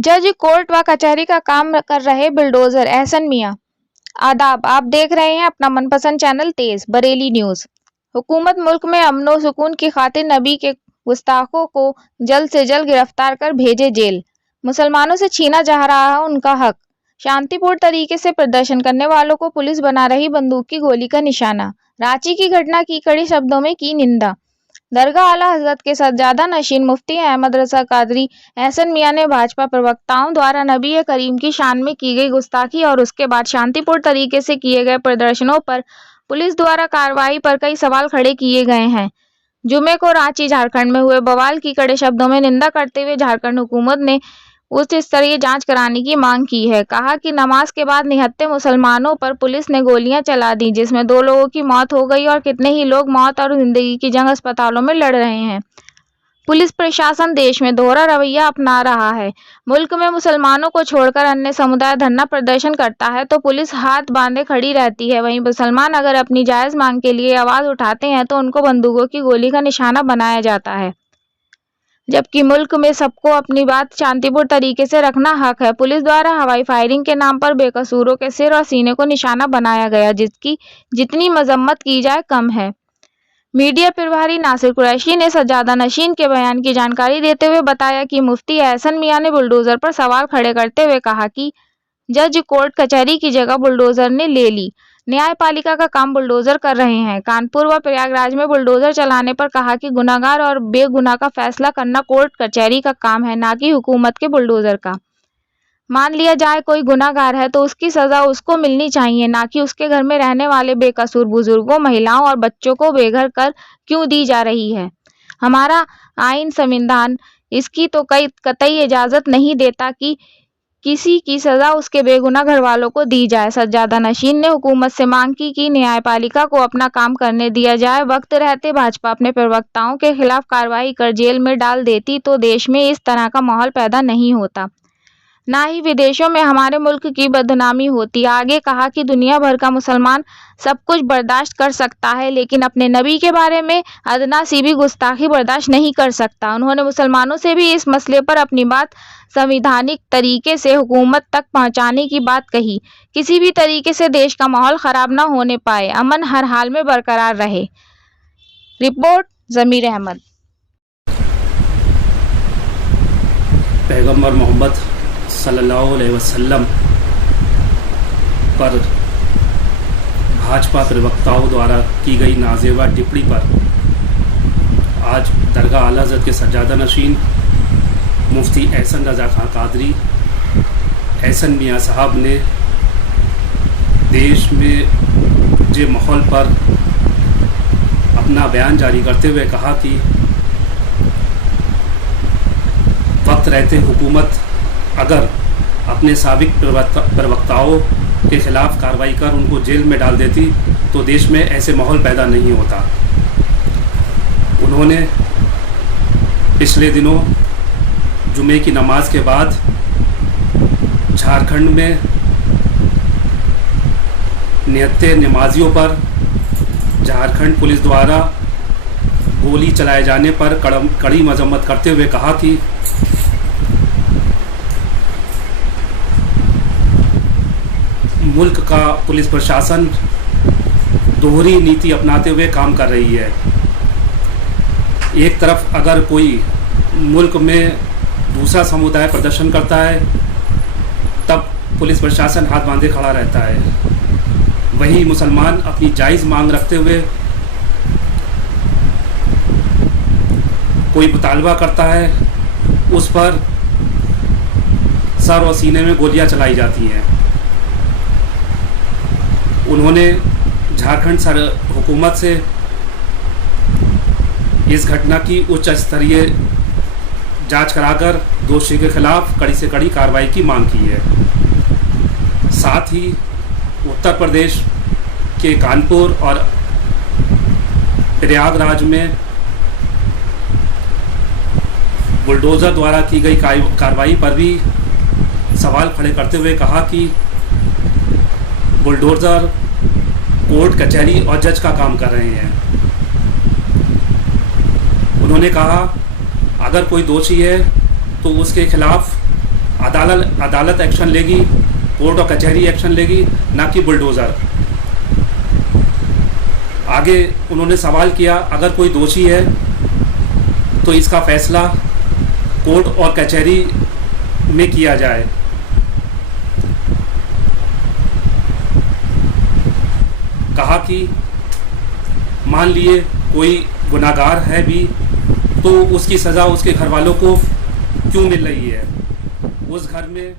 जज कोर्ट व कचहरी का काम कर रहे बुलडोजर एहसन मियां। आदाब, आप देख रहे हैं अपना मनपसंद चैनल तेज बरेली न्यूज। हुकूमत मुल्क में अमनो सुकून की खातिर नबी के गुस्ताखों को जल्द से जल्द गिरफ्तार कर भेजे जेल। मुसलमानों से छीना जा रहा है उनका हक। शांतिपूर्ण तरीके से प्रदर्शन करने वालों को पुलिस बना रही बंदूक की गोली का निशाना। रांची की घटना की कड़ी शब्दों में की निंदा। दरगाह आला हजरत के सज्जादा नशीन मुफ्ती अहमद रजा कादरी एहसन मियां ने भाजपा प्रवक्ताओं द्वारा नबी करीम की शान में की गई गुस्ताखी और उसके बाद शांतिपूर्ण तरीके से किए गए प्रदर्शनों पर पुलिस द्वारा कार्रवाई पर कई सवाल खड़े किए गए हैं। जुमे को रांची झारखंड में हुए बवाल की कड़े शब्दों में निंदा करते हुए झारखंड हुकूमत ने उच्च स्तरीय जांच कराने की मांग की है। कहा कि नमाज के बाद निहत्थे मुसलमानों पर पुलिस ने गोलियां चला दी, जिसमें 2 लोगों की मौत हो गई और कितने ही लोग मौत और जिंदगी की जंग अस्पतालों में लड़ रहे हैं। पुलिस प्रशासन देश में दोहरा रवैया अपना रहा है। मुल्क में मुसलमानों को छोड़कर अन्य समुदाय धरना प्रदर्शन करता है तो पुलिस हाथ बांधे खड़ी रहती है। वहीं मुसलमान अगर अपनी जायज मांग के लिए आवाज उठाते हैं तो उनको बंदूकों की गोली का निशाना बनाया जाता है, जबकि मुल्क में सबको अपनी बात शांतिपूर्ण तरीके से रखना हक है। पुलिस द्वारा हवाई फायरिंग के नाम पर बेकसूरों के सिर और सीने को निशाना बनाया गया, जिसकी जितनी मजम्मत की जाए कम है। मीडिया प्रभारी नासिर कुरैशी ने सज्जादा नशीन के बयान की जानकारी देते हुए बताया कि मुफ्ती एहसन मियां ने बुलडोजर पर सवाल खड़े करते हुए कहा कि जज कोर्ट कचहरी की जगह बुलडोजर ने ले ली। न्यायपालिका का काम बुलडोजर कर रहे हैं। कानपुर व प्रयागराज में बुलडोजर चलाने पर कहा कि गुनाहगार और बेगुनाह का फैसला करना कोर्ट कचहरी का काम है, ना कि हुकूमत के बुलडोजर का। मान लिया जाए कोई गुनाहगार है तो उसकी सजा उसको मिलनी चाहिए, ना कि उसके घर में रहने वाले बेकसूर बुजुर्गों, महिलाओं और बच्चों को बेघर कर क्यों दी जा रही है। हमारा आईन संविधान इसकी तो कतई इजाजत नहीं देता कि किसी की सजा उसके बेगुनाह घर वालों को दी जाए। सज्जादा नशीन ने हुकूमत से मांग की कि न्यायपालिका को अपना काम करने दिया जाए। वक्त रहते भाजपा अपने प्रवक्ताओं के खिलाफ कार्रवाई कर जेल में डाल देती तो देश में इस तरह का माहौल पैदा नहीं होता, ना ही विदेशों में हमारे मुल्क की बदनामी होती। आगे कहा कि दुनिया भर का मुसलमान सब कुछ बर्दाश्त कर सकता है, लेकिन अपने नबी के बारे में अदना सी भी गुस्ताखी बर्दाश्त नहीं कर सकता। उन्होंने मुसलमानों से भी इस मसले पर अपनी बात संवैधानिक तरीके से हुकूमत तक पहुंचाने की बात कही। किसी भी तरीके से देश का माहौल खराब न होने पाए, अमन हर हाल में बरकरार रहे। रिपोर्ट जमीर अहमद। पैगंबर मोहम्मद सल्लल्लाहु अलैहि वसल्लम पर भाजपा प्रवक्ताओं द्वारा की गई नाज़ेबा टिप्पणी पर आज दरगाह आला हज़रत के सज्जादा नशीन मुफ्ती एहसन रजा खां कादरी एहसन मियां साहब ने देश में जे माहौल पर अपना बयान जारी करते हुए कहा कि वक्त रहते हुकूमत अगर अपने साबिक प्रवक्ताओं के खिलाफ कार्रवाई कर उनको जेल में डाल देती तो देश में ऐसे माहौल पैदा नहीं होता। उन्होंने पिछले दिनों जुमे की नमाज के बाद झारखंड में निहत्थे नमाजियों पर झारखंड पुलिस द्वारा गोली चलाए जाने पर कड़ी मजम्मत करते हुए कहा कि मुल्क का पुलिस प्रशासन दोहरी नीति अपनाते हुए काम कर रही है। एक तरफ अगर कोई मुल्क में दूसरा समुदाय प्रदर्शन करता है तब पुलिस प्रशासन हाथ बांधे खड़ा रहता है, वहीं मुसलमान अपनी जायज़ मांग रखते हुए कोई मुतालबा करता है उस पर सर और सीने में गोलियां चलाई जाती हैं। उन्होंने झारखंड हुकूमत से इस घटना की उच्च स्तरीय जांच कराकर दोषी के खिलाफ कड़ी से कड़ी कार्रवाई की मांग की है। साथ ही उत्तर प्रदेश के कानपुर और प्रयागराज में बुलडोज़र द्वारा की गई कार्रवाई पर भी सवाल खड़े करते हुए कहा कि बुलडोज़र कोर्ट कचहरी और जज का काम कर रहे हैं। उन्होंने कहा अगर कोई दोषी है तो उसके खिलाफ अदालत एक्शन लेगी, कोर्ट और कचहरी एक्शन लेगी, ना कि बुलडोज़र। आगे उन्होंने सवाल किया, अगर कोई दोषी है तो इसका फैसला कोर्ट और कचहरी में किया जाए। कहा कि मान लिए कोई गुनाहगार है भी तो उसकी सज़ा उसके घर वालों को क्यों मिल रही है, उस घर में